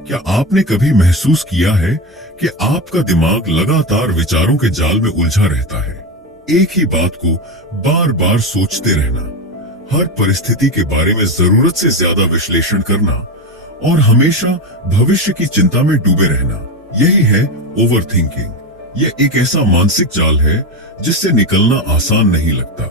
क्या आपने कभी महसूस किया है कि आपका दिमाग लगातार विचारों के जाल में उलझा रहता है? एक ही बात को बार बार सोचते रहना, हर परिस्थिति के बारे में जरूरत से ज्यादा विश्लेषण करना और हमेशा भविष्य की चिंता में डूबे रहना, यही है ओवरथिंकिंग। यह एक ऐसा मानसिक जाल है जिससे निकलना आसान नहीं लगता।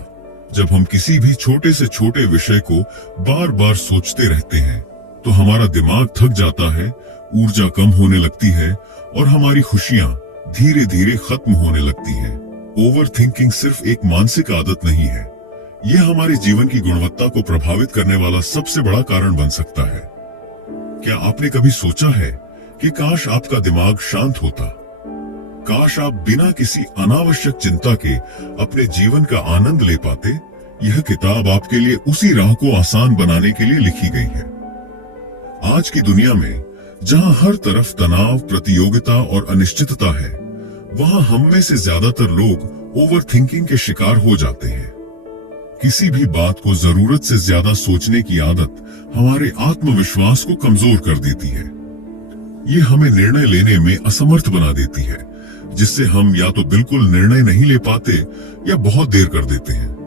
जब हम किसी भी छोटे से छोटे विषय को बार बार सोचते रहते हैं तो हमारा दिमाग थक जाता है, ऊर्जा कम होने लगती है और हमारी खुशियां धीरे धीरे खत्म होने लगती हैं। ओवरथिंकिंग सिर्फ एक मानसिक आदत नहीं है, यह हमारे जीवन की गुणवत्ता को प्रभावित करने वाला सबसे बड़ा कारण बन सकता है। क्या आपने कभी सोचा है कि काश आपका दिमाग शांत होता? काश आप बिना किसी अनावश्यक चिंता के अपने जीवन का आनंद ले पाते? यह किताब आपके लिए उसी राह को आसान बनाने के लिए लिखी गई है। आज की दुनिया में जहां हर तरफ तनाव, प्रतियोगिता और अनिश्चितता है, वहां हम में से ज्यादातर लोग ओवरथिंकिंग के शिकार हो जाते हैं। किसी भी बात को जरूरत से ज्यादा सोचने की आदत हमारे आत्मविश्वास को कमजोर कर देती है। ये हमें निर्णय लेने में असमर्थ बना देती है, जिससे हम या तो बिल्कुल निर्णय नहीं ले पाते या बहुत देर कर देते हैं।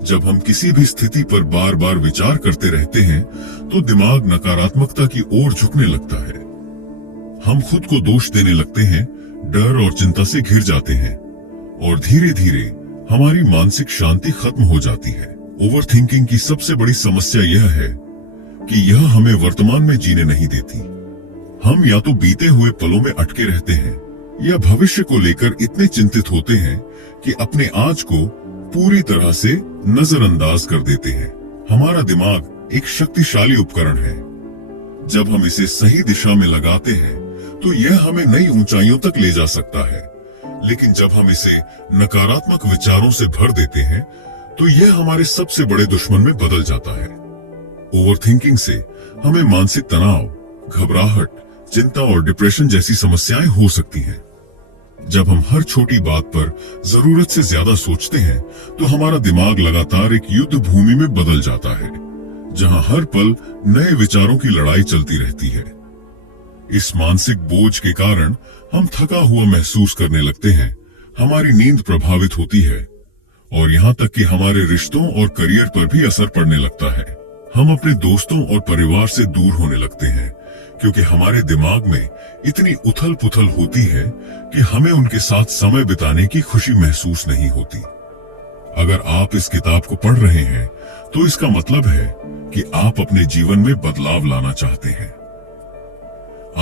जब हम किसी भी स्थिति पर बार बार विचार करते रहते हैं तो दिमाग नकारात्मकता की ओर झुकने लगता है। हम खुद को दोष देने लगते हैं, डर और चिंता से घिर जाते हैं और धीरे धीरे हमारी मानसिक शांति खत्म हो जाती है। ओवरथिंकिंग की सबसे बड़ी समस्या यह है कि यह हमें वर्तमान में जीने नहीं देती। हम या तो बीते हुए पलों में अटके रहते हैं या भविष्य को लेकर इतने चिंतित होते हैं कि अपने आज को पूरी तरह से नजरअंदाज कर देते हैं। हमारा दिमाग एक शक्तिशाली उपकरण है। जब हम इसे सही दिशा में लगाते हैं तो यह हमें नई ऊंचाइयों तक ले जा सकता है, लेकिन जब हम इसे नकारात्मक विचारों से भर देते हैं तो यह हमारे सबसे बड़े दुश्मन में बदल जाता है। ओवरथिंकिंग से हमें मानसिक तनाव, घबराहट, चिंता और डिप्रेशन जैसी समस्याएं हो सकती हैं। जब हम हर छोटी बात पर जरूरत से ज्यादा सोचते हैं तो हमारा दिमाग लगातार एक युद्ध भूमि में बदल जाता है, जहां हर पल नए विचारों की लड़ाई चलती रहती है। इस मानसिक बोझ के कारण हम थका हुआ महसूस करने लगते हैं, हमारी नींद प्रभावित होती है और यहाँ तक कि हमारे रिश्तों और करियर पर भी असर पड़ने लगता है। हम अपने दोस्तों और परिवार से दूर होने लगते हैं क्योंकि हमारे दिमाग में इतनी उथल पुथल होती है कि हमें उनके साथ समय बिताने की खुशी महसूस नहीं होती। अगर आप इस किताब को पढ़ रहे हैं तो इसका मतलब है कि आप अपने जीवन में बदलाव लाना चाहते हैं।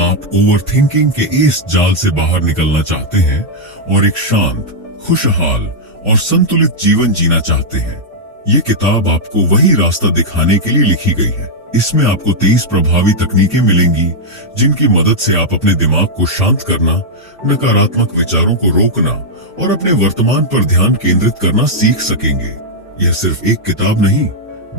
आप ओवरथिंकिंग के इस जाल से बाहर निकलना चाहते हैं और एक शांत, खुशहाल और संतुलित जीवन जीना चाहते हैं। ये किताब आपको वही रास्ता दिखाने के लिए लिखी गई है। इसमें आपको 23 प्रभावी तकनीकें मिलेंगी जिनकी मदद से आप अपने दिमाग को शांत करना, नकारात्मक विचारों को रोकना और अपने वर्तमान पर ध्यान केंद्रित करना सीख सकेंगे। यह सिर्फ एक किताब नहीं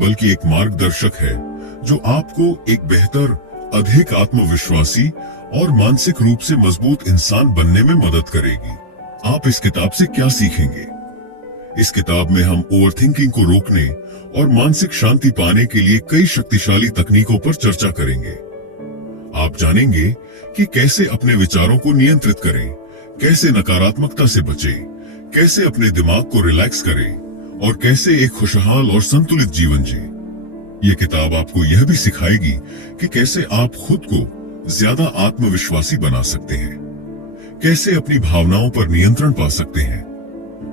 बल्कि एक मार्गदर्शक है जो आपको एक बेहतर, अधिक आत्मविश्वासी और मानसिक रूप से मजबूत इंसान बनने में मदद करेगी। आप इस किताब से क्या सीखेंगे? इस किताब में हम ओवरथिंकिंग को रोकने और मानसिक शांति पाने के लिए कई शक्तिशाली तकनीकों पर चर्चा करेंगे। आप जानेंगे कि कैसे अपने विचारों को नियंत्रित करें, कैसे नकारात्मकता से बचें, कैसे अपने दिमाग को रिलैक्स करें और कैसे एक खुशहाल और संतुलित जीवन जिएं। यह किताब आपको यह भी सिखाएगी कि कैसे आप खुद को ज्यादा आत्मविश्वासी बना सकते हैं, कैसे अपनी भावनाओं पर नियंत्रण पा सकते हैं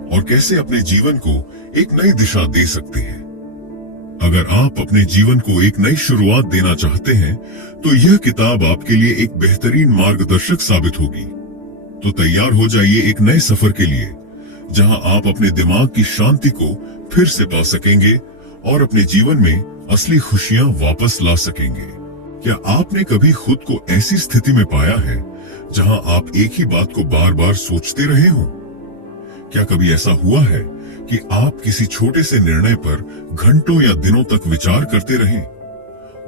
और कैसे अपने जीवन को एक नई दिशा दे सकते हैं। अगर आप अपने जीवन को एक नई शुरुआत देना चाहते हैं तो यह किताब आपके लिए एक बेहतरीन मार्गदर्शक साबित होगी। तो तैयार हो जाइए एक नए सफर के लिए जहां आप अपने दिमाग की शांति को फिर से पा सकेंगे और अपने जीवन में असली खुशियां वापस ला सकेंगे। क्या आपने कभी खुद को ऐसी स्थिति में पाया है जहां आप एक ही बात को बार बार सोचते रहे हो? क्या कभी ऐसा हुआ है कि आप किसी छोटे से निर्णय पर घंटों या दिनों तक विचार करते रहे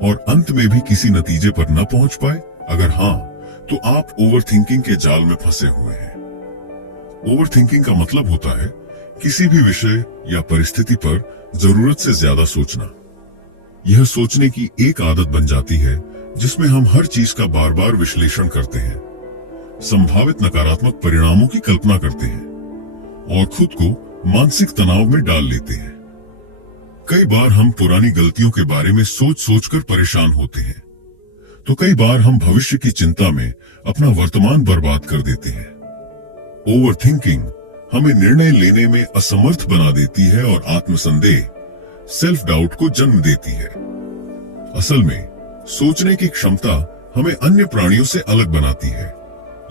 और अंत में भी किसी नतीजे पर न पहुंच पाए? अगर हाँ, तो आप ओवरथिंकिंग के जाल में फंसे हुए हैं। ओवरथिंकिंग का मतलब होता है किसी भी विषय या परिस्थिति पर जरूरत से ज्यादा सोचना। यह सोचने की एक आदत बन जाती है जिसमें हम हर चीज का बार बार विश्लेषण करते हैं, संभावित नकारात्मक परिणामों की कल्पना करते हैं और खुद को मानसिक तनाव में डाल लेते हैं। कई बार हम पुरानी गलतियों के बारे में सोच सोचकर परेशान होते हैं, तो कई बार हम भविष्य की चिंता में अपना वर्तमान बर्बाद कर देते हैं। ओवरथिंकिंग हमें निर्णय लेने में असमर्थ बना देती है और आत्मसंदेह, सेल्फ डाउट को जन्म देती है। असल में सोचने की क्षमता हमें अन्य प्राणियों से अलग बनाती है,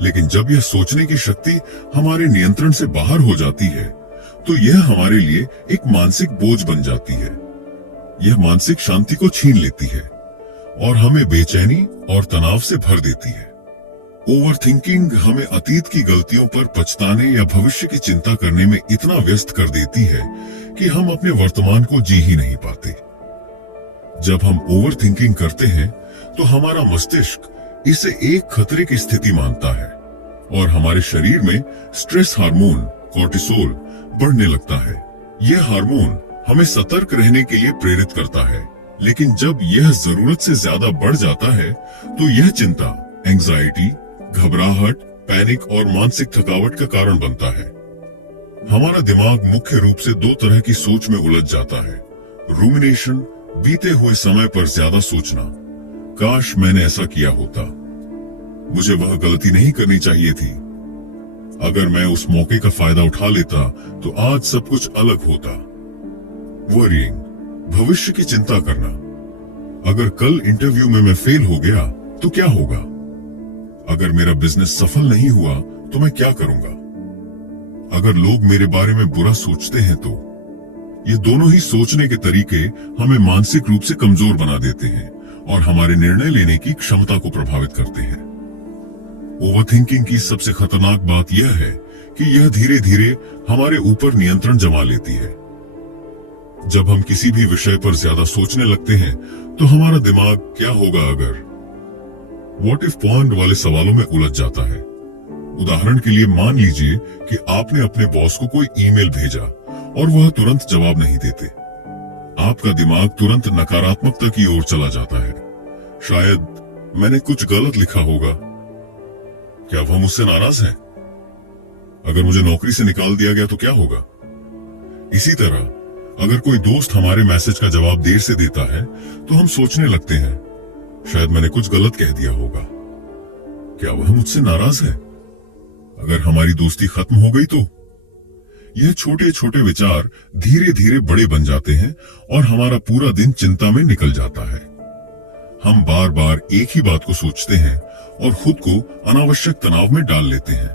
लेकिन जब यह सोचने की शक्ति हमारे नियंत्रण से बाहर हो जाती है, तो यह हमारे लिए एक मानसिक बोझ बन जाती है। यह मानसिक शांति को छीन लेती है और हमें बेचैनी और तनाव से भर देती है। ओवरथिंकिंग हमें अतीत की गलतियों पर पछताने या भविष्य की चिंता करने में इतना व्यस्त कर देती है कि हम अपने वर्तमान को जी ही नहीं पाते। जब हम ओवरथिंकिंग करते हैं, तो हमारा मस्तिष्क इसे एक खतरे की स्थिति मानता है और हमारे शरीर में स्ट्रेस हार्मोन कोर्टिसोल बढ़ने लगता है। यह हार्मोन हमें सतर्क रहने के लिए प्रेरित करता है, लेकिन जब यह जरूरत से ज्यादा बढ़ जाता है, तो यह चिंता, एंजाइटी, घबराहट, पैनिक और मानसिक थकावट का कारण बनता है। हमारा दिमाग मुख्य रूप से दो तरह की सोच में उलझ जाता है। रूमिनेशन, बीते हुए समय पर ज्यादा सोचना, काश मैंने ऐसा किया होता, मुझे वह गलती नहीं करनी चाहिए थी, अगर मैं उस मौके का फायदा उठा लेता तो आज सब कुछ अलग होता। वरीइंग, भविष्य की चिंता करना, अगर कल इंटरव्यू में मैं फेल हो गया तो क्या होगा? अगर मेरा बिजनेस सफल नहीं हुआ तो मैं क्या करूंगा? अगर लोग मेरे बारे में बुरा सोचते हैं तो? ये दोनों ही सोचने के तरीके हमें मानसिक रूप से कमजोर बना देते हैं और हमारे निर्णय लेने की क्षमता को प्रभावित करते हैं। ओवरथिंकिंग की सबसे खतरनाक बात यह है कि यह धीरे धीरे हमारे ऊपर नियंत्रण जमा लेती है। जब हम किसी भी विषय पर ज्यादा सोचने लगते हैं, तो हमारा दिमाग क्या होगा अगर, व्हाट इफ पॉइंट वाले सवालों में उलझ जाता है। उदाहरण के लिए मान लीजिए कि आपने अपने बॉस को कोई ईमेल भेजा और वह तुरंत जवाब नहीं देते। आपका दिमाग तुरंत नकारात्मकता की ओर चला जाता है। शायद मैंने कुछ गलत लिखा होगा, क्या वह मुझसे नाराज है? अगर मुझे नौकरी से निकाल दिया गया तो क्या होगा? इसी तरह अगर कोई दोस्त हमारे मैसेज का जवाब देर से देता है, तो हम सोचने लगते हैं, शायद मैंने कुछ गलत कह दिया होगा, क्या वह मुझसे नाराज है? अगर हमारी दोस्ती खत्म हो गई तो? यह छोटे छोटे विचार धीरे धीरे बड़े बन जाते हैं और हमारा पूरा दिन चिंता में निकल जाता है। हम बार बार एक ही बात को सोचते हैं और खुद को अनावश्यक तनाव में डाल लेते हैं।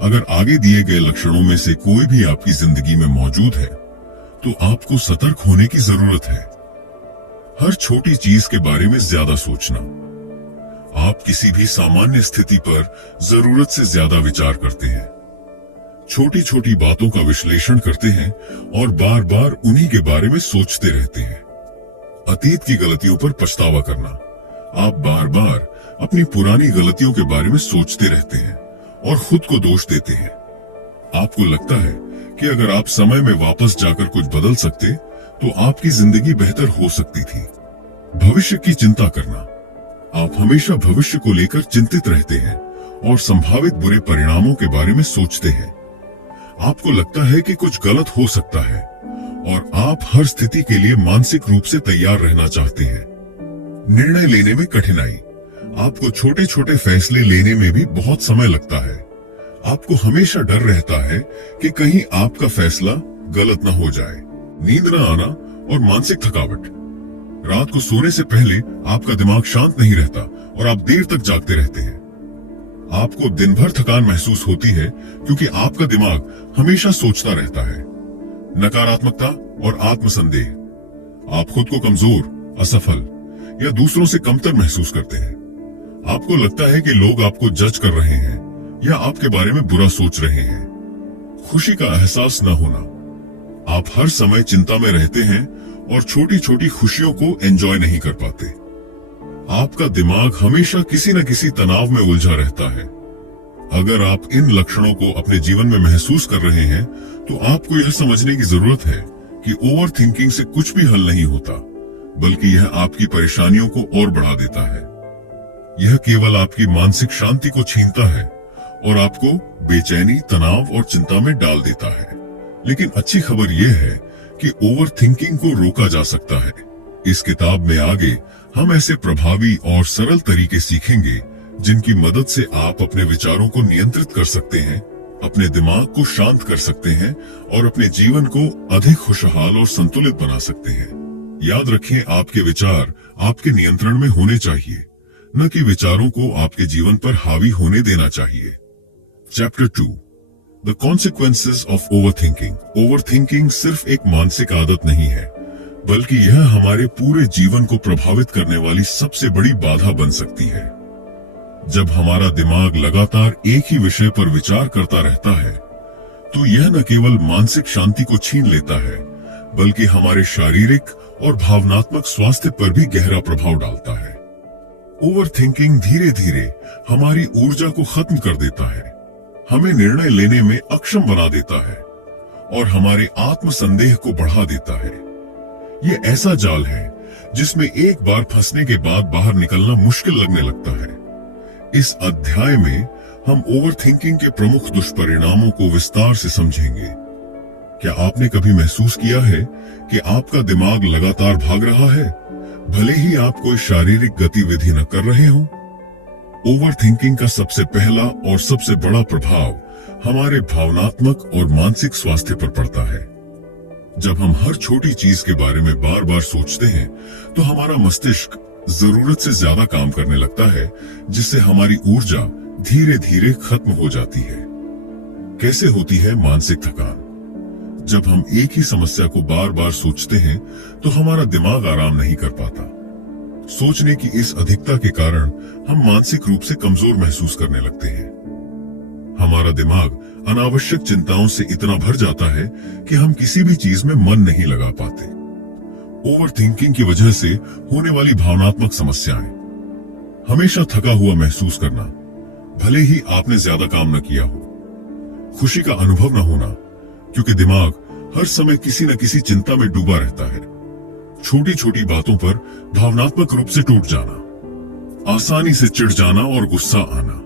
अगर आगे दिए गए लक्षणों में से कोई भी आपकी जिंदगी में मौजूद है, तो आपको सतर्क होने की जरूरत है। हर छोटी चीज के बारे में ज्यादा सोचना, आप किसी भी सामान्य स्थिति पर जरूरत से ज्यादा विचार करते हैं, छोटी छोटी बातों का विश्लेषण करते हैं और बार बार उन्हीं के बारे में सोचते रहते हैं। अतीत की गलतियों पर पछतावा करना, आप बार बार अपनी पुरानी गलतियों के बारे में सोचते रहते हैं और खुद को दोष देते हैं। आपको लगता है कि अगर आप समय में वापस जाकर कुछ बदल सकते तो आपकी जिंदगी बेहतर हो सकती थी। भविष्य की चिंता करना, आप हमेशा भविष्य को लेकर चिंतित रहते हैं और संभावित बुरे परिणामों के बारे में सोचते हैं। आपको लगता है कि कुछ गलत हो सकता है और आप हर स्थिति के लिए मानसिक रूप से तैयार रहना चाहते हैं। निर्णय लेने में कठिनाई, आपको छोटे छोटे फैसले लेने में भी बहुत समय लगता है। आपको हमेशा डर रहता है कि कहीं आपका फैसला गलत न हो जाए। नींद न आना और मानसिक थकावट, रात को सोने से पहले आपका दिमाग शांत नहीं रहता और आप देर तक जागते रहते हैं। आपको दिन भर थकान महसूस होती है क्योंकि आपका दिमाग हमेशा सोचता रहता है। नकारात्मकता और आत्मसंदेह, आप खुद को कमजोर, असफल या दूसरों से कमतर महसूस करते हैं। आपको लगता है कि लोग आपको जज कर रहे हैं या आपके बारे में बुरा सोच रहे हैं। खुशी का एहसास न होना, आप हर समय चिंता में रहते हैं और छोटी छोटी खुशियों को एंजॉय नहीं कर पाते। आपका दिमाग हमेशा किसी न किसी तनाव में उलझा रहता है। अगर आप इन लक्षणों को अपने जीवन में महसूस कर रहे हैं, तो आपको यह समझने की जरूरत है कि ओवर थिंकिंग से कुछ भी हल नहीं होता, बल्कि यह आपकी परेशानियों को और बढ़ा देता है। यह केवल आपकी मानसिक शांति को छीनता है और आपको बेचैनी, तनाव और चिंता में डाल देता है। लेकिन अच्छी खबर यह है कि ओवर थिंकिंग को रोका जा सकता है। इस किताब में आगे हम ऐसे प्रभावी और सरल तरीके सीखेंगे जिनकी मदद से आप अपने विचारों को नियंत्रित कर सकते हैं, अपने दिमाग को शांत कर सकते हैं और अपने जीवन को अधिक खुशहाल और संतुलित बना सकते हैं। याद रखें, आपके विचार आपके नियंत्रण में होने चाहिए, न कि विचारों को आपके जीवन पर हावी होने देना चाहिए। Chapter 2, the consequences of overthinking. Overthinking सिर्फ एक मानसिक आदत नहीं है, बल्कि यह हमारे पूरे जीवन को प्रभावित करने वाली सबसे बड़ी बाधा बन सकती है। जब हमारा दिमाग लगातार एक ही विषय पर विचार करता रहता है, तो यह न केवल मानसिक शांति को छीन लेता है, बल्कि हमारे शारीरिक और भावनात्मक स्वास्थ्य पर भी गहरा प्रभाव डालता है। ओवरथिंकिंग धीरे धीरे हमारी ऊर्जा को खत्म कर देता है, हमें निर्णय लेने में अक्षम बना देता है और हमारे आत्मसंदेह को बढ़ा देता है। यह ऐसा जाल है जिसमें एक बार फंसने के बाद बाहर निकलना मुश्किल लगने लगता है। इस अध्याय में हम ओवरथिंकिंग के प्रमुख दुष्परिणामों को विस्तार से समझेंगे। क्या आपने कभी महसूस किया है कि आपका दिमाग लगातार भाग रहा है, भले ही आप कोई शारीरिक गतिविधि न कर रहे हो? ओवरथिंकिंग का सबसे पहला और सबसे बड़ा प्रभाव हमारे भावनात्मक और मानसिक स्वास्थ्य पर पड़ता है। जब हम हर छोटी चीज के बारे में बार बार सोचते हैं, तो हमारा मस्तिष्क जरूरत से ज्यादा काम करने लगता है, जिससे हमारी ऊर्जा धीरे धीरे खत्म हो जाती है। कैसे होती है मानसिक थकान? जब हम एक ही समस्या को बार बार सोचते हैं, तो हमारा दिमाग आराम नहीं कर पाता। सोचने की इस अधिकता के कारण हम मानसिक रूप से कमजोर महसूस करने लगते हैं। हमारा दिमाग अनावश्यक चिंताओं से इतना भर जाता है कि हम किसी भी चीज में मन नहीं लगा पाते। ओवरथिंकिंग की वजह से होने वाली भावनात्मक समस्याएं, हमेशा थका हुआ महसूस करना, भले ही आपने ज्यादा काम न किया हो, खुशी का अनुभव न होना, क्योंकि दिमाग हर समय किसी न किसी चिंता में डूबा रहता है, छोटी छोटी बातों पर भावनात्मक रूप से टूट जाना, आसानी से चिढ़ जाना और गुस्सा आना।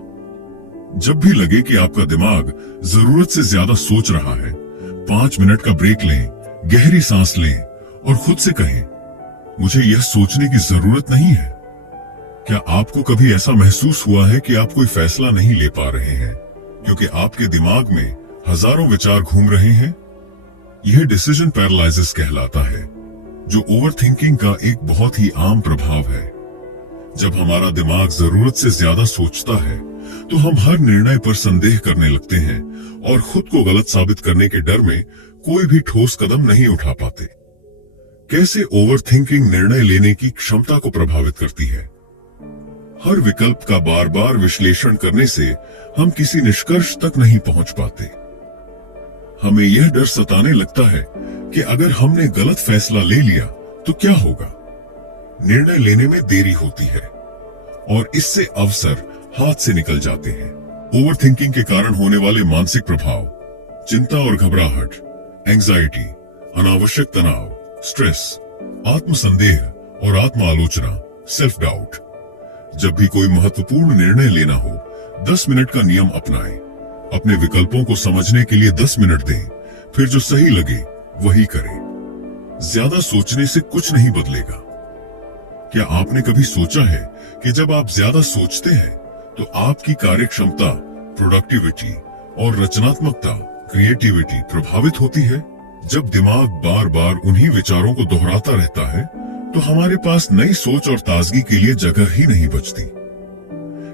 जब भी लगे कि आपका दिमाग जरूरत से ज्यादा सोच रहा है, 5 मिनट का ब्रेक लें, गहरी सांस लें और खुद से कहें, मुझे यह सोचने की जरूरत नहीं है। क्या आपको कभी ऐसा महसूस हुआ है कि आप कोई फैसला नहीं ले पा रहे हैं क्योंकि आपके दिमाग में हजारों विचार घूम रहे हैं? यह डिसीजन पैरालिसिस कहलाता है, जो ओवरथिंकिंग का एक बहुत ही आम प्रभाव है। जब हमारा दिमाग जरूरत से ज्यादा सोचता है, तो हम हर निर्णय पर संदेह करने लगते हैं और खुद को गलत साबित करने के डर में कोई भी ठोस कदम नहीं उठा पाते। कैसे ओवरथिंकिंग निर्णय लेने की क्षमता को प्रभावित करती है? हर विकल्प का बार बार विश्लेषण करने से हम किसी निष्कर्ष तक नहीं पहुंच पाते। हमें यह डर सताने लगता है कि अगर हमने गलत फैसला ले लिया तो क्या होगा। निर्णय लेने में देरी होती है और इससे अवसर हाथ से निकल जाते हैं। ओवरथिंकिंग के कारण होने वाले मानसिक प्रभाव: चिंता और घबराहट, एंजाइटी, अनावश्यक तनाव, स्ट्रेस, आत्मसंदेह और आत्म आलोचना, सेल्फ डाउट। जब भी कोई महत्वपूर्ण निर्णय लेना हो, 10 मिनट का नियम अपनाएं। अपने विकल्पों को समझने के लिए 10 मिनट दें, फिर जो सही लगे वही करें। ज्यादा सोचने से कुछ नहीं बदलेगा। क्या आपने कभी सोचा है कि जब आप ज्यादा सोचते हैं तो आपकी कार्य क्षमता, प्रोडक्टिविटी और रचनात्मकता, क्रिएटिविटी प्रभावित होती है? जब दिमाग बार बार उन्हीं विचारों को दोहराता रहता है, तो हमारे पास नई सोच और ताजगी के लिए जगह ही नहीं बचती।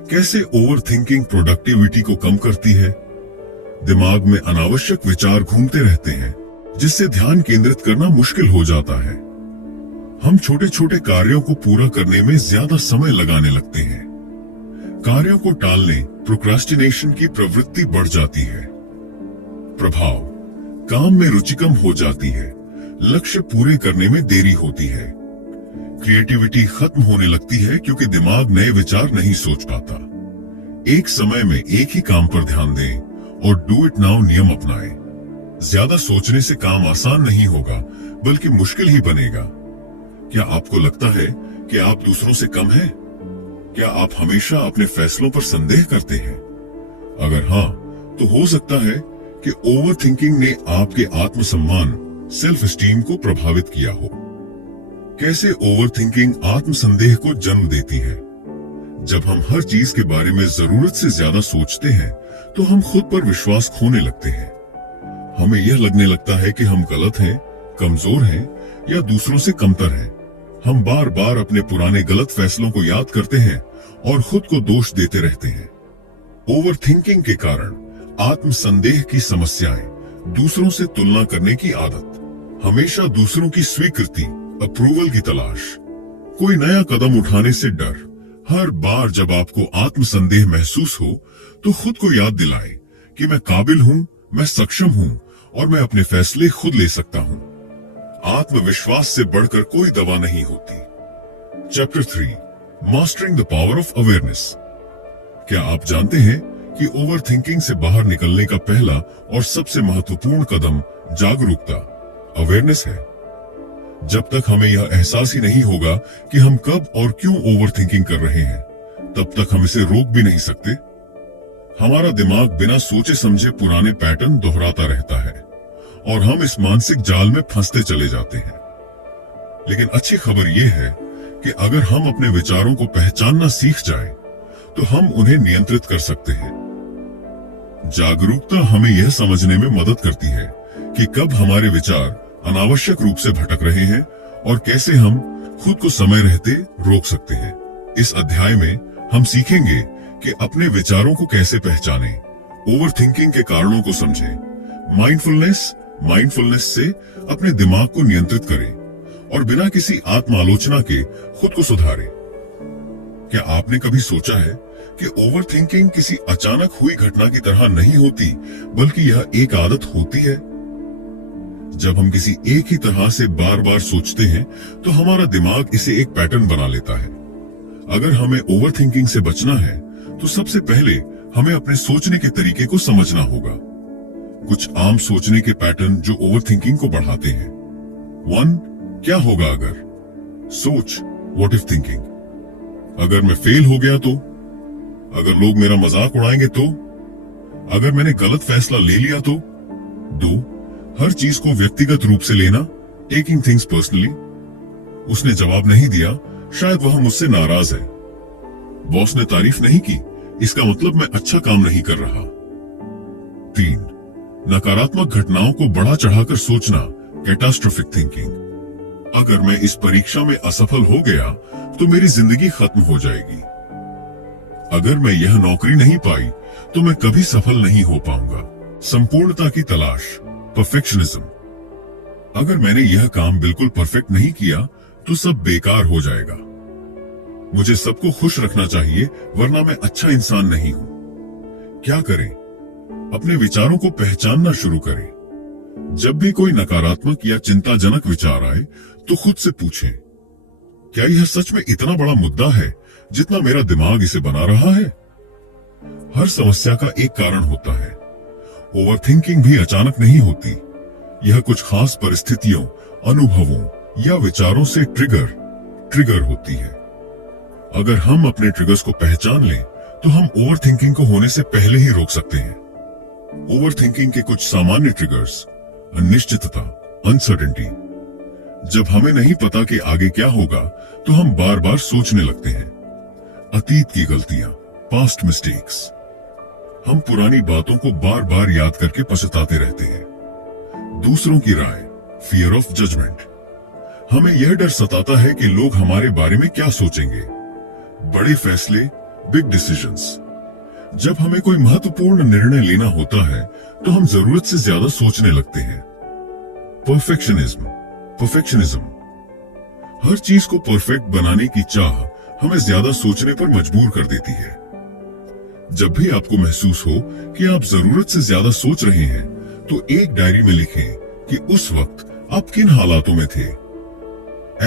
कैसे ओवरथिंकिंग प्रोडक्टिविटी को कम करती है? दिमाग में अनावश्यक विचार घूमते रहते हैं, जिससे ध्यान केंद्रित करना मुश्किल हो जाता है। हम छोटे छोटे कार्यों को पूरा करने में ज्यादा समय लगाने लगते हैं। कार्यों को टालने, प्रोक्रास्टिनेशन की प्रवृत्ति बढ़ जाती है। प्रभाव: काम में रुचि कम हो जाती है, लक्ष्य पूरे करने में देरी होती है, क्रिएटिविटी खत्म होने लगती है क्योंकि दिमाग नए विचार नहीं सोच पाता। एक समय में एक ही काम पर ध्यान दें और डू इट नाउ नियम अपनाएं। ज्यादा सोचने से काम आसान नहीं होगा, बल्कि मुश्किल ही बनेगा। क्या आपको लगता है कि आप दूसरों से कम हैं? क्या आप हमेशा अपने फैसलों पर संदेह करते हैं? अगर हाँ, तो हो सकता है कि ओवरथिंकिंग ने आपके आत्मसम्मान, सेल्फ एस्टीम को प्रभावित किया हो। कैसे ओवरथिंकिंग आत्मसंदेह को जन्म देती है? जब हम हर चीज के बारे में जरूरत से ज्यादा सोचते हैं, तो हम खुद पर विश्वास खोने लगते हैं। हमें यह लगने लगता है कि हम गलत हैं, कमजोर हैं या दूसरों से कमतर हैं। हम बार बार अपने पुराने गलत फैसलों को याद करते हैं और खुद को दोष देते रहते हैं। ओवरथिंकिंग के कारण आत्मसंदेह की समस्याएं, दूसरों से तुलना करने की आदत, हमेशा दूसरों की स्वीकृति, अप्रूवल की तलाश, कोई नया कदम उठाने से डर। हर बार जब आपको आत्मसंदेह महसूस हो, तो खुद को याद दिलाएं कि मैं काबिल हूं, मैं सक्षम हूं और मैं अपने फैसले खुद ले सकता हूं। आत्मविश्वास से बढ़कर कोई दवा नहीं होती। Chapter 3, mastering the power of awareness. क्या आप जानते हैं कि ओवरथिंकिंग से बाहर निकलने का पहला और सबसे महत्वपूर्ण कदम जागरूकता, अवेयरनेस है। जब तक हमें यह एहसास ही नहीं होगा कि हम कब और क्यों ओवरथिंकिंग कर रहे हैं, तब तक हम इसे रोक भी नहीं सकते। हमारा दिमाग बिना सोचे समझे पुराने पैटर्न दोहराता रहता है और हम इस मानसिक जाल में फंसते चले जाते हैं। लेकिन अच्छी खबर यह है कि अगर हम अपने विचारों को पहचानना सीख जाएं, तो हम उन्हें नियंत्रित कर सकते हैं। जागरूकता हमें यह समझने में मदद करती है कि कब हमारे विचार अनावश्यक रूप से भटक रहे हैं और कैसे हम खुद को समय रहते रोक सकते हैं। इस अध्याय में हम सीखेंगे कि अपने विचारों को कैसे पहचानें, ओवरथिंकिंग के कारणों को समझें, माइंडफुलनेस से अपने दिमाग को नियंत्रित करें और बिना किसी आत्मालोचना के खुद को सुधारें। क्या आपने कभी सोचा है कि ओवरथिंकिंग किसी अचानक हुई घटना की तरह नहीं होती, बल्कि यह एक आदत होती है? जब हम किसी एक ही तरह से बार बार सोचते हैं, तो हमारा दिमाग इसे एक पैटर्न बना लेता है। अगर हमें ओवरथिंकिंग से बचना है, तो सबसे पहले हमें अपने सोचने के तरीके को समझना होगा। कुछ आम सोचने के पैटर्न जो ओवरथिंकिंग को बढ़ाते हैं। 1. क्या होगा अगर? सोच, व्हाट इफ थिंकिंग। अगर मैं फेल हो गया तो? अगर लोग मेरा मजाक उड़ाएंगे तो? अगर मैंने गलत फैसला ले लिया तो? 2. हर चीज को व्यक्तिगत रूप से लेना, टेकिंग थिंग्स पर्सनली। उसने जवाब नहीं दिया, शायद वह मुझसे नाराज है। बॉस ने तारीफ नहीं की, इसका मतलब मैं अच्छा काम नहीं कर रहा। 3. नकारात्मक घटनाओं को बढ़ा चढ़ाकर सोचना, कैटास्ट्रोफिक थिंकिंग। अगर मैं इस परीक्षा में असफल हो गया तो मेरी जिंदगी खत्म हो जाएगी। अगर मैं यह नौकरी नहीं पाई तो मैं कभी सफल नहीं हो पाऊंगा। संपूर्णता की तलाश, परफेक्शनिज्म। अगर मैंने यह काम बिल्कुल परफेक्ट नहीं किया तो सब बेकार हो जाएगा। मुझे सबको खुश रखना चाहिए, वरना मैं अच्छा इंसान नहीं हूं। क्या करें? अपने विचारों को पहचानना शुरू करें। जब भी कोई नकारात्मक या चिंताजनक विचार आए, तो खुद से पूछें, क्या यह सच में इतना बड़ा मुद्दा है जितना मेरा दिमाग इसे बना रहा है? हर समस्या का एक कारण होता है। ओवरथिंकिंग भी अचानक नहीं होती। यह कुछ खास परिस्थितियों, अनुभवों या विचारों से ट्रिगर होती है। अगर हम अपने ट्रिगर्स को पहचान लें, तो हम ओवरथिंकिंग को होने से पहले ही रोक सकते हैं। ओवरथिंकिंग के कुछ सामान्य ट्रिगर्स: अनिश्चितता, अनसर्टेनिटी। जब हमें नहीं पता कि आगे क्या होगा, तो हम बार बार सोचने लगते हैं। अतीत की गलतियां, पास्ट मिस्टेक्स। हम पुरानी बातों को बार बार याद करके पछताते रहते हैं। दूसरों की राय, फियर ऑफ जजमेंट। हमें यह डर सताता है कि लोग हमारे बारे में क्या सोचेंगे। बड़े फैसले, बिग डिसीजंस। जब हमें कोई महत्वपूर्ण निर्णय लेना होता है, तो हम जरूरत से ज्यादा सोचने लगते हैं। परफेक्शनिज्म। हर चीज को परफेक्ट बनाने की चाह हमें ज्यादा सोचने पर मजबूर कर देती है। जब भी आपको महसूस हो कि आप जरूरत से ज्यादा सोच रहे हैं, तो एक डायरी में लिखें कि उस वक्त आप किन हालातों में थे।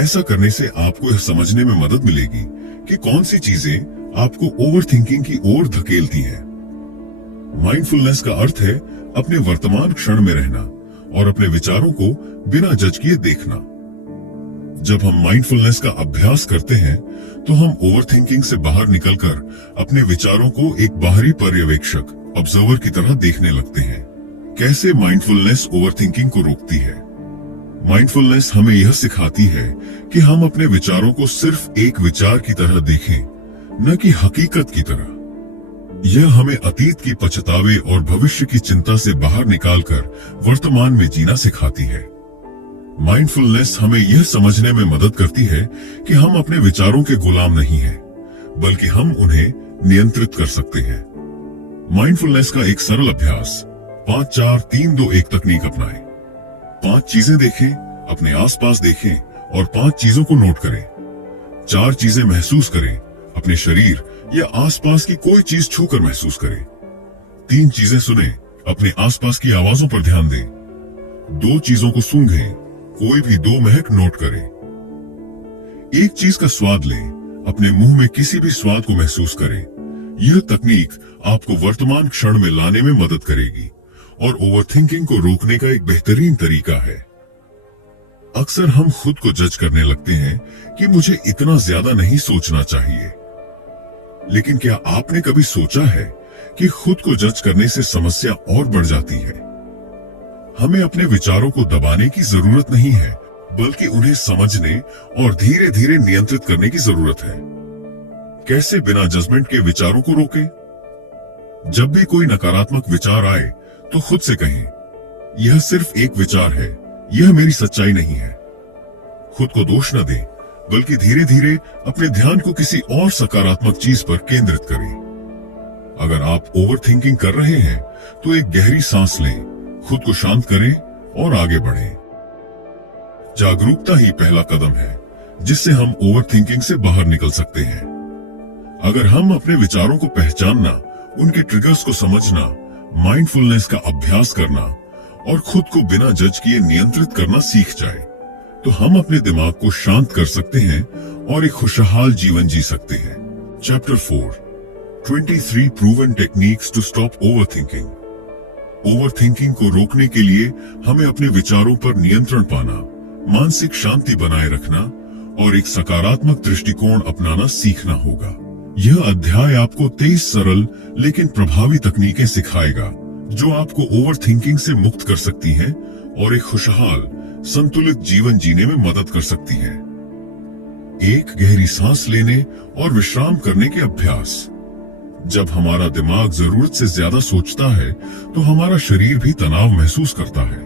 ऐसा करने से आपको यह समझने में मदद मिलेगी कि कौन सी चीजें आपको ओवरथिंकिंग की ओर धकेलती हैं। माइंडफुलनेस का अर्थ है अपने वर्तमान क्षण में रहना और अपने विचारों को बिना जज किए देखना। जब हम माइंडफुलनेस का अभ्यास करते हैं तो हम ओवरथिंकिंग से बाहर निकलकर अपने विचारों को एक बाहरी पर्यवेक्षक ऑब्जर्वर की तरह देखने लगते हैं। कैसे माइंडफुलनेस ओवरथिंकिंग को रोकती है? माइंडफुलनेस हमें यह सिखाती है कि हम अपने विचारों को सिर्फ एक विचार की तरह देखें, न कि हकीकत की तरह। यह हमें अतीत की पछतावे और भविष्य की चिंता से बाहर निकालकर वर्तमान में जीना सिखाती है। माइंडफुलनेस हमें यह समझने में मदद करती है कि हम अपने विचारों के गुलाम नहीं हैं, बल्कि हम उन्हें नियंत्रित कर सकते हैं। माइंडफुलनेस का एक सरल अभ्यास 5-4-3-2-1 तकनीक अपनाएं। 5 चीजें देखें, अपने आसपास देखें और 5 चीजों को नोट करें। 4 चीजें महसूस करें, अपने शरीर या आसपास की कोई चीज छूकर महसूस करें। 3 चीजें सुनें, अपने आसपास की आवाजों पर ध्यान दें। 2 चीजों को सूंघें, कोई भी 2 महक नोट करें। 1 चीज का स्वाद लें, अपने मुंह में किसी भी स्वाद को महसूस करें। यह तकनीक आपको वर्तमान क्षण में लाने में मदद करेगी और ओवरथिंकिंग को रोकने का एक बेहतरीन तरीका है। अक्सर हम खुद को जज करने लगते हैं कि मुझे इतना ज्यादा नहीं सोचना चाहिए। लेकिन क्या आपने कभी सोचा है कि खुद को जज करने से समस्या और बढ़ जाती है? हमें अपने विचारों को दबाने की जरूरत नहीं है, बल्कि उन्हें समझने और धीरे धीरे नियंत्रित करने की जरूरत है। कैसे बिना जजमेंट के विचारों को रोकें? जब भी कोई नकारात्मक विचार आए तो खुद से कहें, यह सिर्फ एक विचार है, यह मेरी सच्चाई नहीं है। खुद को दोष न दें, बल्कि धीरे धीरे अपने ध्यान को किसी और सकारात्मक चीज पर केंद्रित करें। अगर आप ओवरथिंकिंग कर रहे हैं तो एक गहरी सांस लें, खुद को शांत करें और आगे बढ़ें। जागरूकता ही पहला कदम है जिससे हम ओवरथिंकिंग से बाहर निकल सकते हैं। अगर हम अपने विचारों को पहचानना, उनके ट्रिगर्स को समझना, माइंडफुलनेस का अभ्यास करना और खुद को बिना जज किए नियंत्रित करना सीख जाए, तो हम अपने दिमाग को शांत कर सकते हैं और एक खुशहाल जीवन जी सकते हैं। Chapter 4 23 proven techniques to stop overthinking. Overthinking को रोकने के लिए हमें अपने विचारों पर नियंत्रण पाना, मानसिक शांति बनाए रखना और एक सकारात्मक दृष्टिकोण अपनाना सीखना होगा। यह अध्याय आपको 23 सरल लेकिन प्रभावी तकनीकें सिखाएगा जो आपको ओवरथिंकिंग से मुक्त कर सकती हैं और एक खुशहाल, संतुलित जीवन जीने में मदद कर सकती हैं। 1 गहरी सांस लेने और विश्राम करने के अभ्यास। जब हमारा दिमाग जरूरत से ज्यादा सोचता है तो हमारा शरीर भी तनाव महसूस करता है।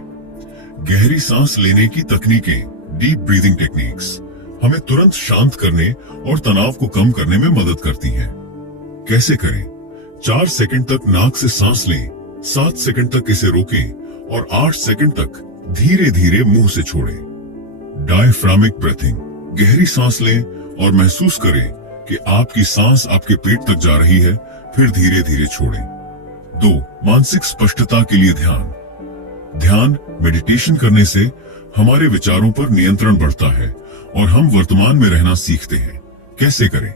गहरी सांस लेने की तकनीकें, डीप ब्रीदिंग टेक्निक्स, हमें तुरंत शांत करने और तनाव को कम करने में मदद करती हैं। कैसे करें? 4 सेकंड तक नाक से सांस लें, 7 सेकंड तक इसे रोकें और 8 सेकंड तक धीरे धीरे मुंह से छोड़ें। डायफ्रामिक ब्रीथिंग, गहरी सांस लें और महसूस करें कि आपकी सांस आपके पेट तक जा रही है, फिर धीरे धीरे छोड़ें। 2 मानसिक स्पष्टता के लिए ध्यान। ध्यान मेडिटेशन करने से हमारे विचारों पर नियंत्रण बढ़ता है और हम वर्तमान में रहना सीखते हैं। कैसे करें?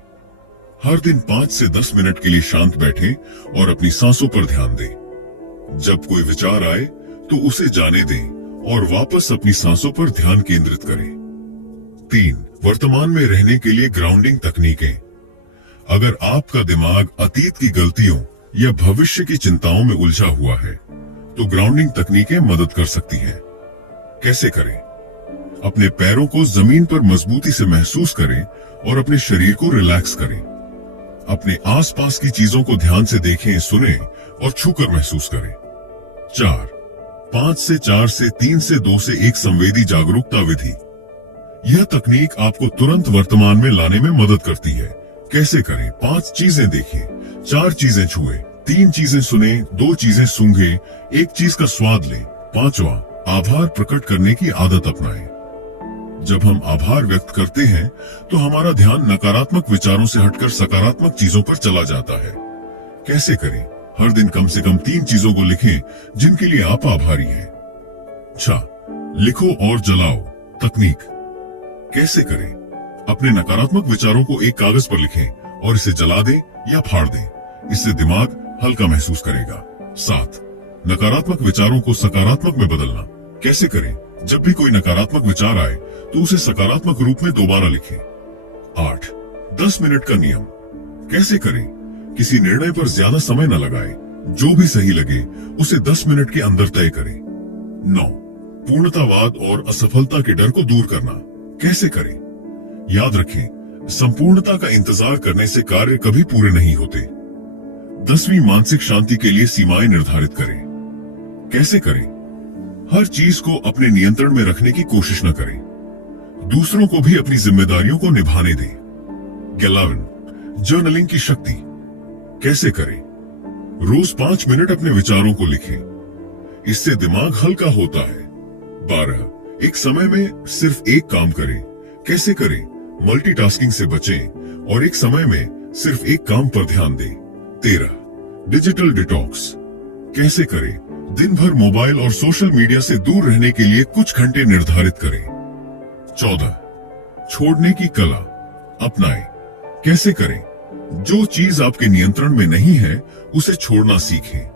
हर दिन 5 से 10 मिनट के लिए शांत बैठें और अपनी सांसों पर ध्यान दें। जब कोई विचार आए तो उसे जाने दें और वापस अपनी सांसों पर ध्यान केंद्रित करें। 3 वर्तमान में रहने के लिए ग्राउंडिंग तकनीकें। अगर आपका दिमाग अतीत की गलतियों या भविष्य की चिंताओं में उलझा हुआ है तो ग्राउंडिंग तकनीकें मदद कर सकती हैं। कैसे करें? अपने पैरों को जमीन पर मजबूती से महसूस करें और अपने शरीर को रिलैक्स करें। अपने आसपास की चीजों को ध्यान से देखें, सुनें और छूकर महसूस करें। 4 5 से 4 से 3 से 2 से 1 संवेदी जागरूकता विधि। यह तकनीक आपको तुरंत वर्तमान में लाने में मदद करती है। कैसे करें? 5 चीजें देखें, 4 चीजें छुएं, 3 चीजें सुनें, 2 चीजें सूंघें, 1 चीज का स्वाद लें। 5वां आभार प्रकट करने की आदत अपनाएं। जब हम आभार व्यक्त करते हैं तो हमारा ध्यान नकारात्मक विचारों से हटकर सकारात्मक चीजों पर चला जाता है। कैसे करें? हर दिन कम से कम 3 चीजों को लिखें जिनके लिए आप आभारी हैं। 6 लिखो और जलाओ तकनीक। कैसे करें? अपने नकारात्मक विचारों को एक कागज पर लिखें और इसे जला दें या फाड़ दें। इससे दिमाग हल्का महसूस करेगा। 7 नकारात्मक विचारों को सकारात्मक में बदलना। कैसे करें? जब भी कोई नकारात्मक विचार आए तो उसे सकारात्मक रूप में दोबारा लिखें। 8. 10 मिनट का नियम। कैसे करें? किसी निर्णय पर ज्यादा समय न लगाएं। जो भी सही लगे उसे 10 मिनट के अंदर तय करें। 9. पूर्णतावाद और असफलता के डर को दूर करना। कैसे करें? याद रखें, संपूर्णता का इंतजार करने से कार्य कभी पूरे नहीं होते। 10वीं मानसिक शांति के लिए सीमाएं निर्धारित करें। कैसे करें? हर चीज को अपने नियंत्रण में रखने की कोशिश न करें। दूसरों को भी अपनी जिम्मेदारियों को निभाने दें। 11. जर्नलिंग की शक्ति। कैसे करें? रोज 5 मिनट अपने विचारों को लिखें। इससे दिमाग हल्का होता है। 12. एक समय में सिर्फ एक काम करें। कैसे करें? मल्टीटास्किंग से बचें और एक समय में सिर्फ एक काम पर ध्यान दें। 13. Digital detox. कैसे करें? दिन भर मोबाइल और सोशल मीडिया से दूर रहने के लिए कुछ घंटे निर्धारित करें। 14. छोड़ने की कला अपनाएं। कैसे करें? जो चीज आपके नियंत्रण में नहीं है उसे छोड़ना सीखें।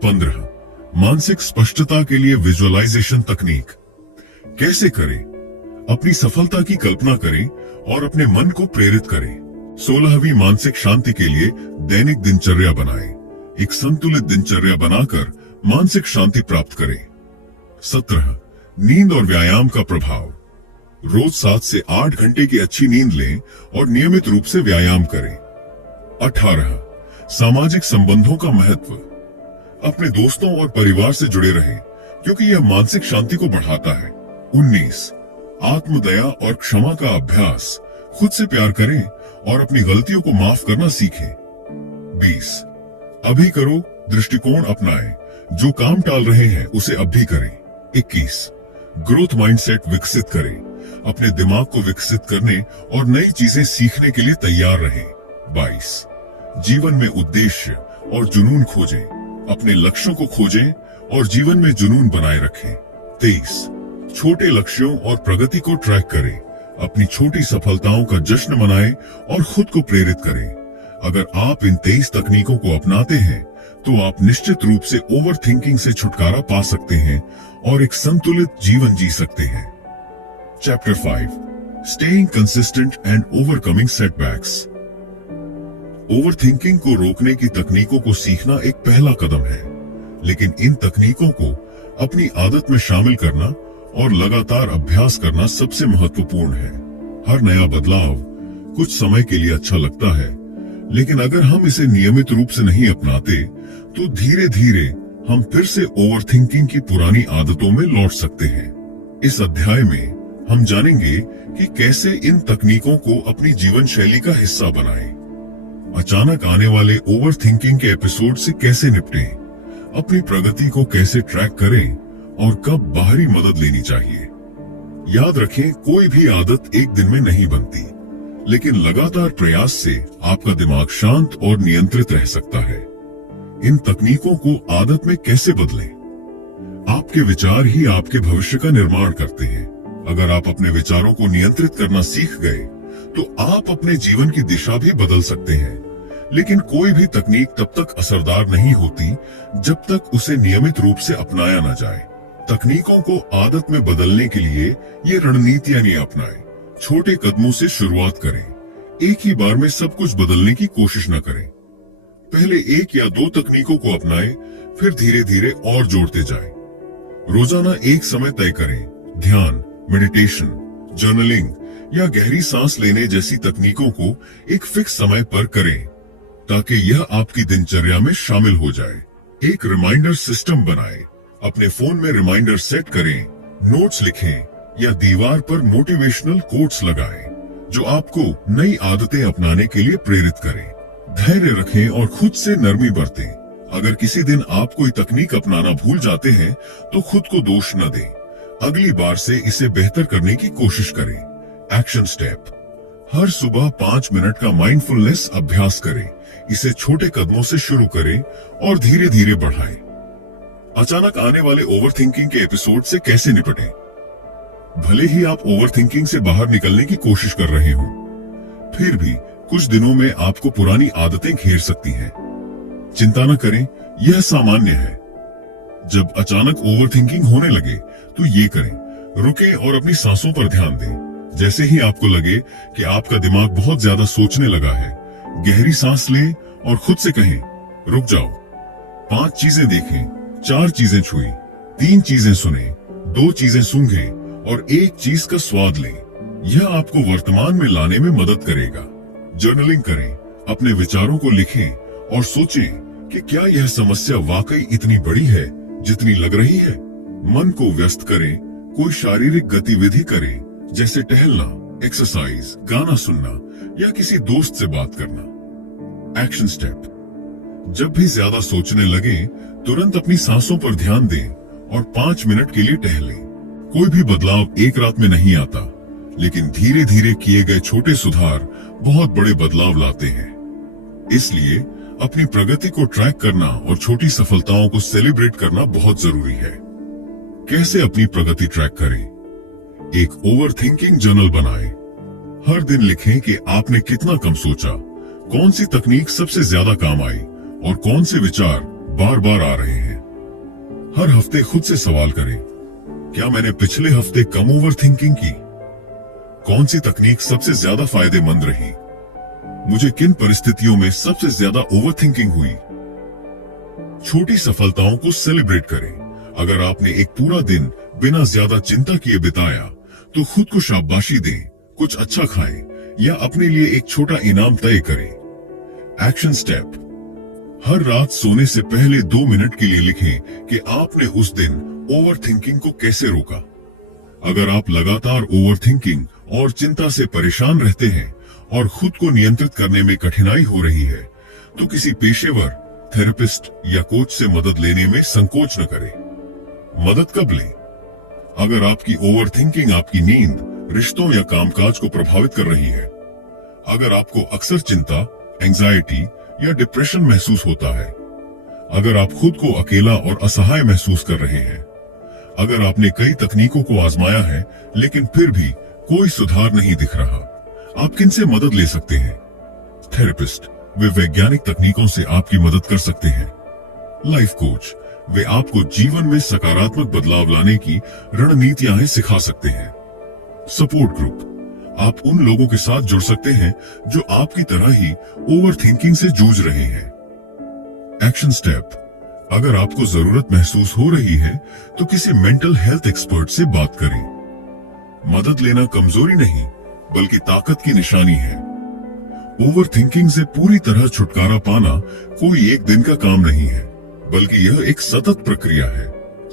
15. मानसिक स्पष्टता के लिए विजुअलाइजेशन तकनीक। कैसे करें? अपनी सफलता की कल्पना करें और अपने मन को प्रेरित करें। 16वीं मानसिक शांति के लिए दैनिक दिनचर्या बनाएं। एक संतुलित दिनचर्या बनाकर मानसिक शांति प्राप्त करें। 17. नींद और व्यायाम का प्रभाव। रोज 7 से 8 घंटे की अच्छी नींद लें और नियमित रूप से व्यायाम करें। 18. सामाजिक संबंधों का महत्व। अपने दोस्तों और परिवार से जुड़े रहें क्योंकि यह मानसिक शांति को बढ़ाता है। 19. आत्मदया और क्षमा का अभ्यास। खुद से प्यार करें और अपनी गलतियों को माफ करना सीखें। 20. अभी करो दृष्टिकोण अपनाएं। जो काम टाल रहे हैं उसे अब भी करें। 21. ग्रोथ माइंडसेट विकसित करें। अपने दिमाग को विकसित करने और नई चीजें सीखने के लिए तैयार रहें। 22. जीवन में उद्देश्य और जुनून खोजें। अपने लक्ष्यों को खोजें और जीवन में जुनून बनाए रखें। 23. छोटे लक्ष्यों और प्रगति को ट्रैक करें। अपनी छोटी सफलताओं का जश्न मनाएं और खुद को प्रेरित करें। अगर आप इन 23 तकनीकों को अपनाते हैं तो आप निश्चित रूप से ओवर थिंकिंग से छुटकारा पा सकते हैं और एक संतुलित जीवन जी सकते हैं। Chapter 5. Staying consistent and overcoming setbacks. Over thinking को रोकने की तकनीकों को सीखना एक पहला कदम है, लेकिन इन तकनीकों को अपनी आदत में शामिल करना और लगातार अभ्यास करना सबसे महत्वपूर्ण है। हर नया बदलाव कुछ समय के लिए अच्छा लगता है, लेकिन अगर हम इसे नियमित रूप से नहीं अपनाते तो धीरे धीरे हम फिर से ओवरथिंकिंग की पुरानी आदतों में लौट सकते हैं। इस अध्याय में हम जानेंगे कि कैसे इन तकनीकों को अपनी जीवन शैली का हिस्सा बनाएं, अचानक आने वाले ओवरथिंकिंग के एपिसोड से कैसे निपटें, अपनी प्रगति को कैसे ट्रैक करें और कब बाहरी मदद लेनी चाहिए। याद रखें, कोई भी आदत एक दिन में नहीं बनती, लेकिन लगातार प्रयास से आपका दिमाग शांत और नियंत्रित रह सकता है। इन तकनीकों को आदत में कैसे बदलें? आपके विचार ही आपके भविष्य का निर्माण करते हैं। अगर आप अपने विचारों को नियंत्रित करना सीख गए तो आप अपने जीवन की दिशा भी बदल सकते हैं। लेकिन कोई भी तकनीक तब तक असरदार नहीं होती जब तक उसे नियमित रूप से अपनाया न जाए। तकनीकों को आदत में बदलने के लिए ये रणनीतियां नहीं अपनाएं। छोटे कदमों से शुरुआत करें। एक ही बार में सब कुछ बदलने की कोशिश न करें। पहले 1 या 2 तकनीकों को अपनाएं, फिर धीरे धीरे और जोड़ते जाएं। रोजाना एक समय तय करें। ध्यान, मेडिटेशन, जर्नलिंग या गहरी सांस लेने जैसी तकनीकों को एक फिक्स समय पर करें ताकि यह आपकी दिनचर्या में शामिल हो जाए। एक रिमाइंडर सिस्टम बनाएं। अपने फोन में रिमाइंडर सेट करें, नोट्स लिखें या दीवार पर मोटिवेशनल कोट्स लगाएं जो आपको नई आदतें अपनाने के लिए प्रेरित करें। धैर्य रखें और खुद से नरमी बरतें। अगर किसी दिन आप कोई तकनीक अपनाना भूल जाते हैं तो खुद को दोष न दें। अगली बार से इसे बेहतर करने की कोशिश करें। एक्शन स्टेप, हर सुबह 5 मिनट का माइंडफुलनेस अभ्यास करें। इसे छोटे कदमों से शुरू करें और धीरे धीरे बढ़ाएं। अचानक आने वाले ओवरथिंकिंग के एपिसोड से कैसे निपटें? भले ही आप ओवरथिंकिंग से बाहर निकलने की कोशिश कर रहे हो, फिर भी कुछ दिनों में आपको पुरानी आदतें घेर सकती हैं। चिंता न करें, यह सामान्य है। जब अचानक ओवरथिंकिंग होने लगे तो ये करें, रुकें और अपनी सांसों पर ध्यान दें। जैसे ही आपको लगे कि आपका दिमाग बहुत ज्यादा सोचने लगा है, गहरी सांस लें और खुद से कहें, रुक जाओ। 5 चीजें देखें, 4 चीजें छुई, 3 चीजें सुने, 2 चीजें सूंघें और 1 चीज का स्वाद लें। यह आपको वर्तमान में लाने में मदद करेगा। जर्नलिंग करें, अपने विचारों को लिखें और सोचें कि क्या यह समस्या वाकई इतनी बड़ी है जितनी लग रही है। मन को व्यस्त करें, कोई शारीरिक गतिविधि करें, जैसे टहलना, एक्सरसाइज, गाना सुनना या किसी दोस्त से बात करना। एक्शन स्टेप: जब भी ज्यादा सोचने लगे, तुरंत अपनी सांसों पर ध्यान दें और 5 मिनट के लिए टहलें। कोई भी बदलाव एक रात में नहीं आता, लेकिन धीरे धीरे किए गए छोटे सुधार बहुत बड़े बदलाव लाते हैं। इसलिए अपनी प्रगति को ट्रैक करना और छोटी सफलताओं को सेलिब्रेट करना बहुत जरूरी है। कैसे अपनी प्रगति ट्रैक करें? एक ओवरथिंकिंग जर्नल बनाएं। हर दिन लिखें कि आपने कितना कम सोचा, कौन सी तकनीक सबसे ज्यादा काम आई और कौन से विचार बार बार आ रहे हैं। हर हफ्ते खुद से सवाल करें, क्या मैंने पिछले हफ्ते कम ओवरथिंकिंग की? कौन सी तकनीक सबसे ज्यादा फायदेमंद रही? मुझे किन परिस्थितियों में सबसे ज्यादा ओवरथिंकिंग हुई? छोटी सफलताओं को सेलिब्रेट करें। अगर आपने एक पूरा दिन बिना ज्यादा चिंता किए बिताया, तो खुद को शाबाशी दें, कुछ अच्छा खाएं या अपने लिए एक छोटा इनाम तय करें। एक्शन स्टेप: हर रात सोने से पहले 2 मिनट के लिए लिखें कि आपने उस दिन ओवरथिंकिंग को कैसे रोका। अगर आप लगातार ओवरथिंकिंग और चिंता से परेशान रहते हैं और खुद को नियंत्रित करने में कठिनाई हो रही है, तो किसी पेशेवर, थेरेपिस्ट या कोच से मदद लेने में संकोच न करें। मदद कब लें? अगर आपकी ओवरथिंकिंग आपकी नींद, रिश्तों या कामकाज को प्रभावित कर रही है, अगर आपको अक्सर चिंता, एंजाइटी या डिप्रेशन महसूस होता है, अगर आप खुद को अकेला और असहाय महसूस कर रहे हैं, अगर आपने कई तकनीकों को आजमाया है लेकिन फिर भी कोई सुधार नहीं दिख रहा, आप किनसे मदद ले सकते हैं? थेरेपिस्ट, वे वैज्ञानिक तकनीकों से आपकी मदद कर सकते हैं। लाइफ कोच, वे आपको जीवन में सकारात्मक बदलाव लाने की रणनीतियां सिखा सकते हैं। सपोर्ट ग्रुप, आप उन लोगों के साथ जुड़ सकते हैं जो आपकी तरह ही ओवरथिंकिंग से जूझ रहे हैं। एक्शन स्टेप: अगर आपको जरूरत महसूस हो रही है, तो किसी मेंटल हेल्थ एक्सपर्ट से बात करें। मदद लेना कमजोरी नहीं, बल्कि ताकत की निशानी है। ओवरथिंकिंग से पूरी तरह छुटकारा पाना कोई एक दिन का काम नहीं है, बल्कि यह एक सतत प्रक्रिया है।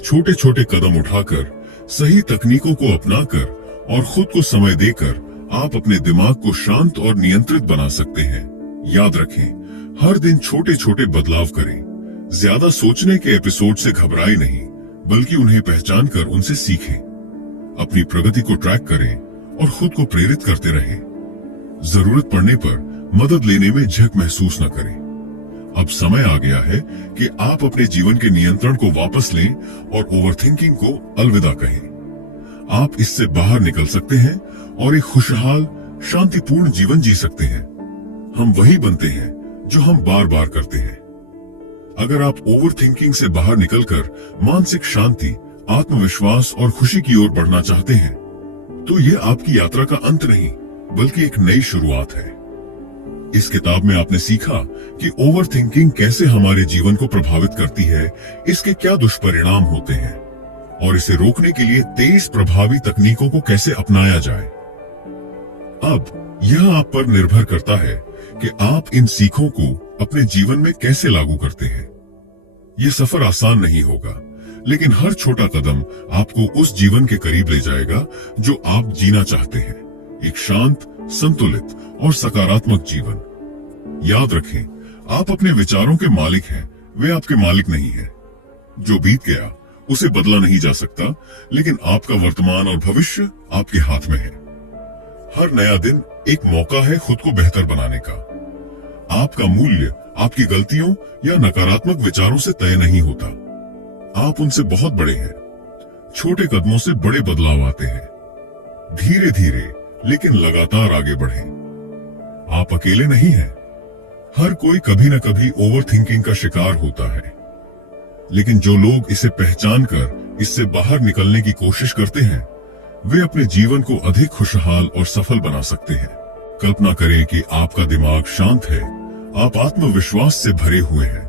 छोटे छोटे कदम उठाकर, सही तकनीकों को अपनाकर और खुद को समय देकर आप अपने दिमाग को शांत और नियंत्रित बना सकते हैं। याद रखें, हर दिन छोटे छोटे बदलाव करें। ज्यादा सोचने के एपिसोड से घबराएं नहीं, बल्कि उन्हें पहचान कर उनसे सीखें। अपनी प्रगति को ट्रैक करें और खुद को प्रेरित करते रहें। जरूरत पड़ने पर मदद लेने में झिझक महसूस न करें। अब समय आ गया है कि आप अपने जीवन के नियंत्रण को वापस लें और ओवरथिंकिंग को अलविदा कहें। आप इससे बाहर निकल सकते हैं और एक खुशहाल, शांतिपूर्ण जीवन जी सकते हैं। हम वही बनते हैं जो हम बार बार करते हैं। अगर आप ओवरथिंकिंग से बाहर निकलकर मानसिक शांति, आत्मविश्वास और खुशी की ओर बढ़ना चाहते हैं, तो ये आपकी यात्रा का अंत नहीं, बल्कि एक नई शुरुआत है। इस किताब में आपने सीखा कि ओवरथिंकिंग कैसे हमारे जीवन को प्रभावित करती है, इसके क्या दुष्परिणाम होते हैं और इसे रोकने के लिए 23 प्रभावी तकनीकों को कैसे अपनाया जाए। अब यह आप पर निर्भर करता है कि आप इन सीखों को अपने जीवन में कैसे लागू करते हैं। यह सफर आसान नहीं होगा, लेकिन हर छोटा कदम आपको उस जीवन के करीब ले जाएगा जो आप जीना चाहते हैं। एक शांत, संतुलित और सकारात्मक जीवन। याद रखें, आप अपने विचारों के मालिक हैं, वे आपके मालिक नहीं हैं। जो बीत गया उसे बदला नहीं जा सकता, लेकिन आपका वर्तमान और भविष्य आपके हाथ में है। हर नया दिन एक मौका है खुद को बेहतर बनाने का। आपका मूल्य आपकी गलतियों या नकारात्मक विचारों से तय नहीं होता। आप उनसे बहुत बड़े हैं। छोटे कदमों से बड़े बदलाव आते हैं। धीरे धीरे लेकिन लगातार आगे बढ़ें। आप अकेले नहीं हैं। हर कोई कभी न कभी ओवरथिंकिंग का शिकार होता है, लेकिन जो लोग इसे पहचान कर इससे बाहर निकलने की कोशिश करते हैं, वे अपने जीवन को अधिक खुशहाल और सफल बना सकते हैं। कल्पना करें कि आपका दिमाग शांत है, आप आत्मविश्वास से भरे हुए हैं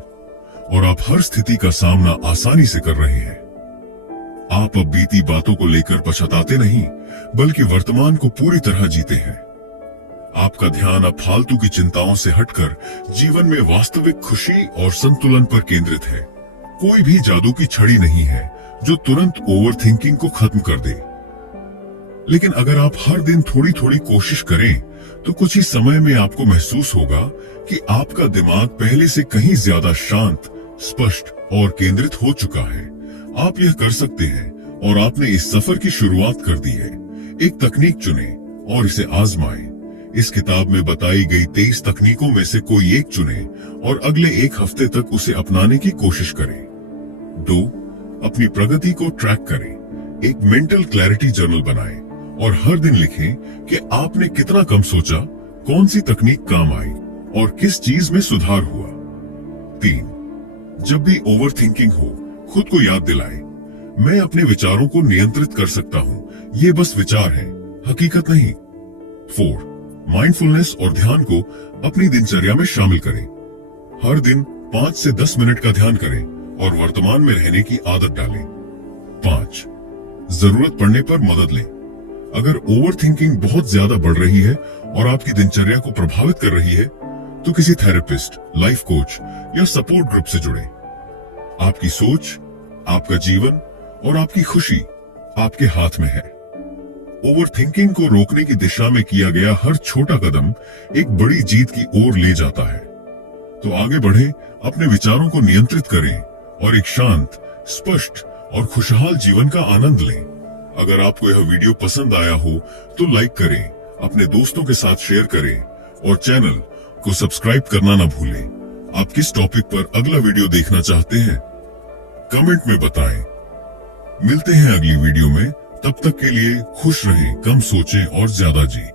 और आप हर स्थिति का सामना आसानी से कर रहे हैं। आप अब बीती बातों को लेकर पछताते नहीं, बल्कि वर्तमान को पूरी तरह जीते हैं। आपका ध्यान अब फालतू की चिंताओं से हटकर जीवन में वास्तविक खुशी और संतुलन पर केंद्रित है। कोई भी जादू की छड़ी नहीं है जो तुरंत ओवरथिंकिंग को खत्म कर दे, लेकिन अगर आप हर दिन थोड़ी थोड़ी कोशिश करें तो कुछ ही समय में आपको महसूस होगा कि आपका दिमाग पहले से कहीं ज्यादा शांत, स्पष्ट और केंद्रित हो चुका है। आप यह कर सकते हैं और आपने इस सफर की शुरुआत कर दी है। एक तकनीक चुनें और इसे आजमाएं। इस किताब में बताई गई 23 तकनीकों में से कोई एक चुनें और अगले एक हफ्ते तक उसे अपनाने की कोशिश करें। 2. अपनी प्रगति को ट्रैक करें। एक मेंटल क्लैरिटी जर्नल बनाएं और हर दिन लिखें कि आपने कितना कम सोचा, कौन सी तकनीक काम आई और किस चीज में सुधार हुआ। 3. जब भी ओवरथिंकिंग हो, खुद को याद दिलाएं, मैं अपने विचारों को नियंत्रित कर सकता हूँ, ये बस विचार है, हकीकत नहीं। 4. माइंडफुलनेस और ध्यान को अपनी दिनचर्या में शामिल करें। हर दिन 5 से 10 मिनट का ध्यान करें और वर्तमान में रहने की आदत डालें। 5. जरूरत पड़ने पर मदद लें। अगर ओवरथिंकिंग बहुत ज्यादा बढ़ रही है और आपकी दिनचर्या को प्रभावित कर रही है, तो किसी थेरेपिस्ट, लाइफ कोच या सपोर्ट ग्रुप से जुड़ें। आपकी सोच, आपका जीवन और आपकी खुशी आपके हाथ में है। ओवरथिंकिंग को रोकने की दिशा में किया गया हर छोटा कदम एक बड़ी जीत की ओर ले जाता है। तो आगे बढ़ें, अपने विचारों को नियंत्रित करें और एक शांत, स्पष्ट और खुशहाल जीवन का आनंद लें। अगर आपको यह वीडियो पसंद आया हो तो लाइक करें, अपने दोस्तों के साथ शेयर करें और चैनल को सब्सक्राइब करना ना भूलें। आप किस टॉपिक पर अगला वीडियो देखना चाहते हैं, कमेंट में बताएं। मिलते हैं अगली वीडियो में, तब तक के लिए खुश रहें, कम सोचें और ज्यादा जिएं।